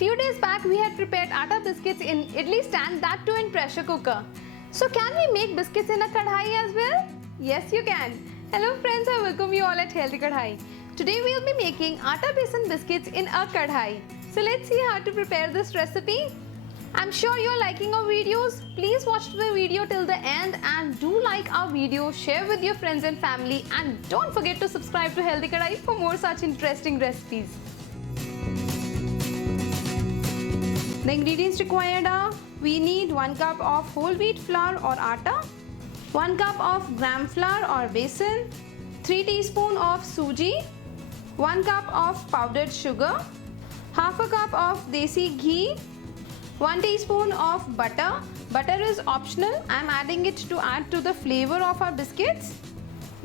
Few days back we had prepared Atta Biscuits in idli stand, that too in pressure cooker. So can we make biscuits in a kadai as well? Yes, you can. Hello friends, I welcome you all at Healthy Kadai. Today we will be making Atta Besan biscuits in a kadai. So let's see how to prepare this recipe. I'm sure you're liking our videos. Please watch the video till the end and do like our video, share with your friends and family, and don't forget to subscribe to Healthy Kadai for more such interesting recipes. The ingredients required are: we need 1 cup of whole wheat flour or atta, 1 cup of gram flour or besan, 3 teaspoons of suji, 1 cup of powdered sugar, half a cup of desi ghee, 1 teaspoon of butter. Butter is optional. I am adding it to add to the flavor of our biscuits.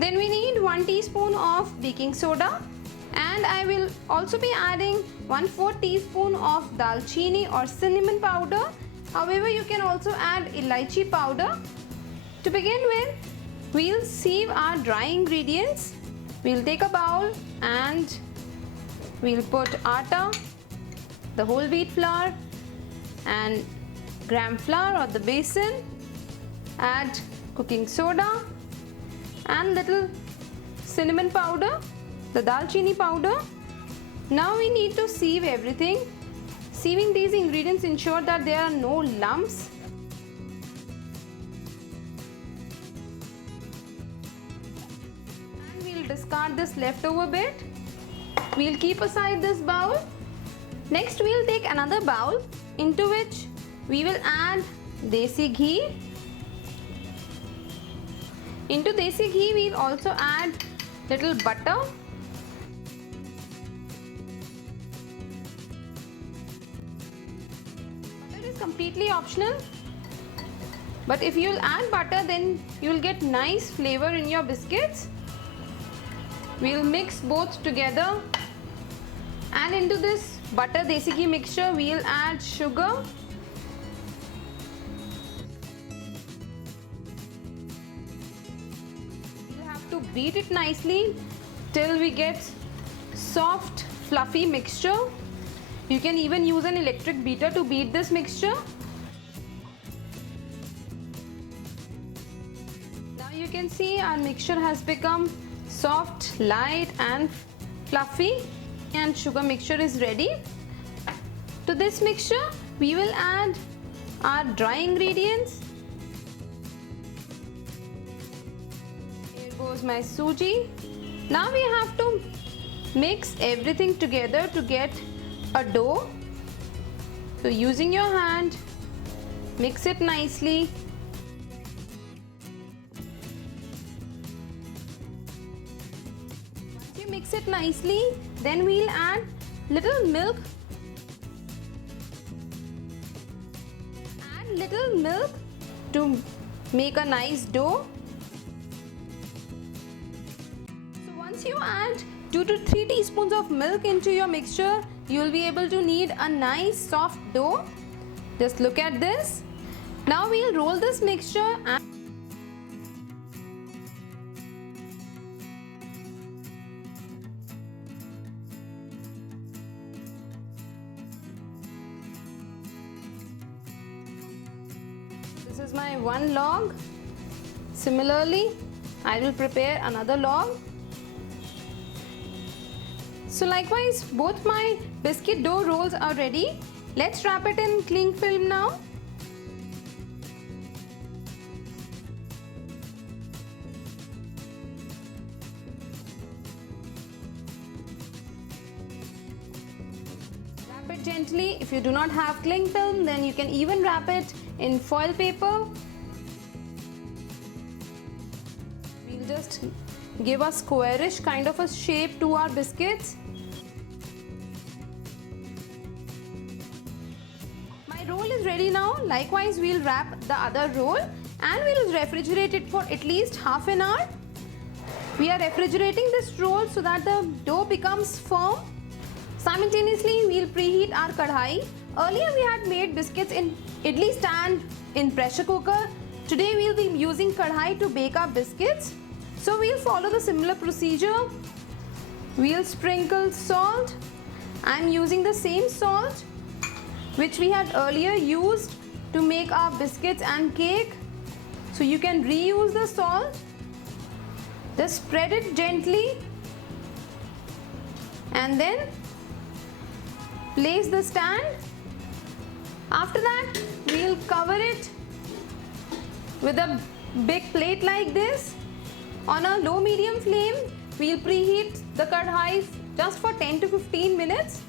Then we need 1 teaspoon of baking soda, and I will also be adding 1/4 teaspoon of dalchini or cinnamon powder. However, you can also add elaichi powder. To begin with, we'll sieve our dry ingredients. We'll take a bowl and we'll put atta, the whole wheat flour and gram flour or the besan, add cooking soda and little cinnamon powder, the dalchini powder. Now we need to sieve everything. Sieving these ingredients ensure that there are no lumps. And we'll discard this leftover bit. We'll keep aside this bowl. Next we'll take another bowl into which we will add desi ghee. Into desi ghee we'll also add little butter. Butter is completely optional, but if you'll add butter, then you'll get nice flavor in your biscuits. We'll mix both together, and into this butter desi ghee mixture we'll add sugar. We'll have to beat it nicely till we get soft fluffy mixture. You can even use an electric beater to beat this mixture. Now you can see our mixture has become soft, light and fluffy, and sugar mixture is ready. To this mixture we will add our dry ingredients. Here goes my suji. Now we have to mix everything together to get a dough. So using your hand, mix it nicely. Once you mix it nicely, then we'll add little milk. Add little milk to make a nice dough. So once you add 2 to 3 teaspoons of milk into your mixture, you will be able to knead a nice soft dough. Just look at this. Now we'll roll this mixture and this is my one log. Similarly, I will prepare another log. So likewise, both my biscuit dough rolls are ready. Let's wrap it in cling film now. Wrap it gently. If you do not have cling film, then you can even wrap it in foil paper. We'll just give a squarish kind of a shape to our biscuits. My roll is ready now. Likewise, we'll wrap the other roll and we'll refrigerate it for at least half an hour. We are refrigerating this roll so that the dough becomes firm. Simultaneously, we'll preheat our kadai. Earlier we had made biscuits in idli stand in pressure cooker. Today we'll be using kadai to bake our biscuits. So we'll follow the similar procedure. We'll sprinkle salt. I'm using the same salt. which we had earlier used to make our biscuits and cake. So you can reuse the salt. Just spread it gently and then place the stand. After that, we'll cover it with a big plate like this. On a low medium flame, we'll preheat the kadai just for 10 to 15 minutes.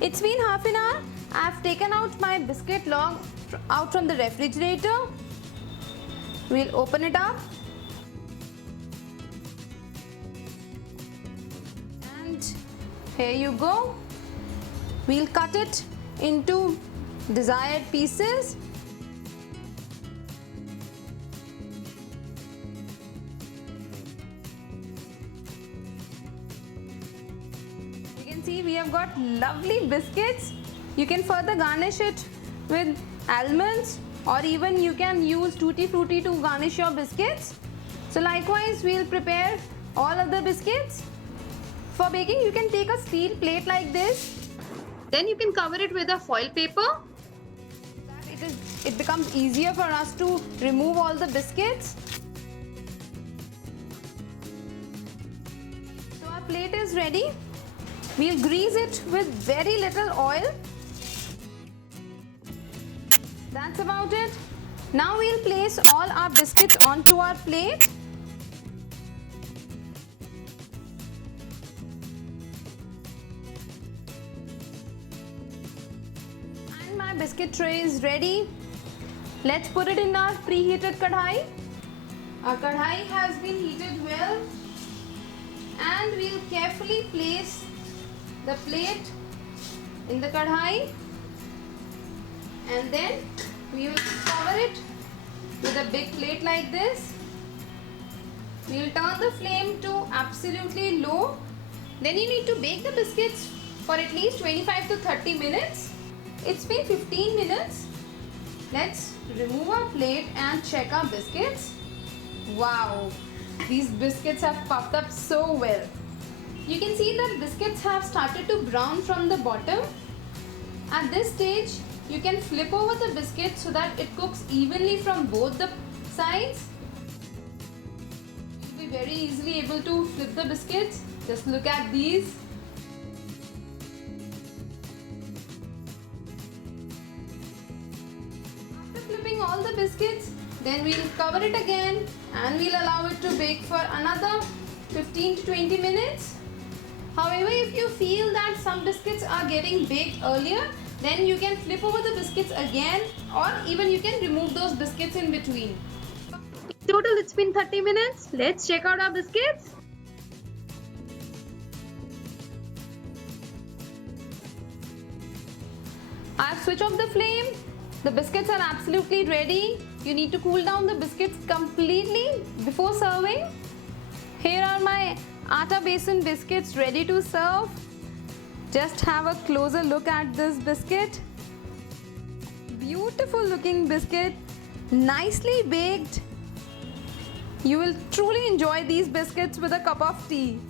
It's been half an hour. I've taken out my biscuit log out from the refrigerator. We'll open it up. And here you go. We'll cut it into desired pieces. You can see we have got lovely biscuits. You can further garnish it with almonds, or even you can use tutti frutti to garnish your biscuits. So likewise, we'll prepare all of the biscuits. For baking, you can take a steel plate like this. Then you can cover it with a foil paper. It becomes easier for us to remove all the biscuits. So our plate is ready. We'll grease it with very little oil. That's about it. Now we'll place all our biscuits onto our plate. And my biscuit tray is ready. Let's put it in our preheated kadai. Our kadai has been heated well, and we'll carefully place the plate in the kadai, and then we will cover it with a big plate like this. We will turn the flame to absolutely low. Then you need to bake the biscuits for at least 25 to 30 minutes. It's been 15 minutes. Let's remove our plate and check our biscuits. Wow, these biscuits have puffed up so well. You can see that biscuits have started to brown from the bottom. At this stage, you can flip over the biscuit so that it cooks evenly from both the sides. You'll be very easily able to flip the biscuits. Just look at these. After flipping all the biscuits, then we'll cover it again and we'll allow it to bake for another 15 to 20 minutes. However, if you feel that some biscuits are getting baked earlier, then you can flip over the biscuits again, or even you can remove those biscuits in between. In total, it's been 30 minutes. Let's check out our biscuits. I've switched off the flame. The biscuits are absolutely ready. You need to cool down the biscuits completely before serving. Here are my Atta Basin biscuits ready to serve. Just have a closer look at this biscuit. Beautiful looking biscuit, nicely baked. You will truly enjoy these biscuits with a cup of tea.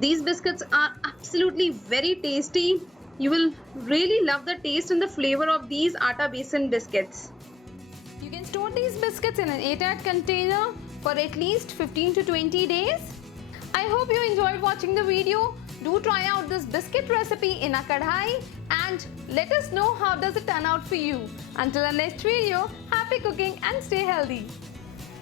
These biscuits are absolutely very tasty. You will really love the taste and the flavor of these Atta Basin biscuits. You can store these biscuits in an airtight container for at least 15 to 20 days. I hope you enjoyed watching the video. Do try out this biscuit recipe in a kadai and let us know how does it turn out for you. Until our next video, happy cooking and stay healthy.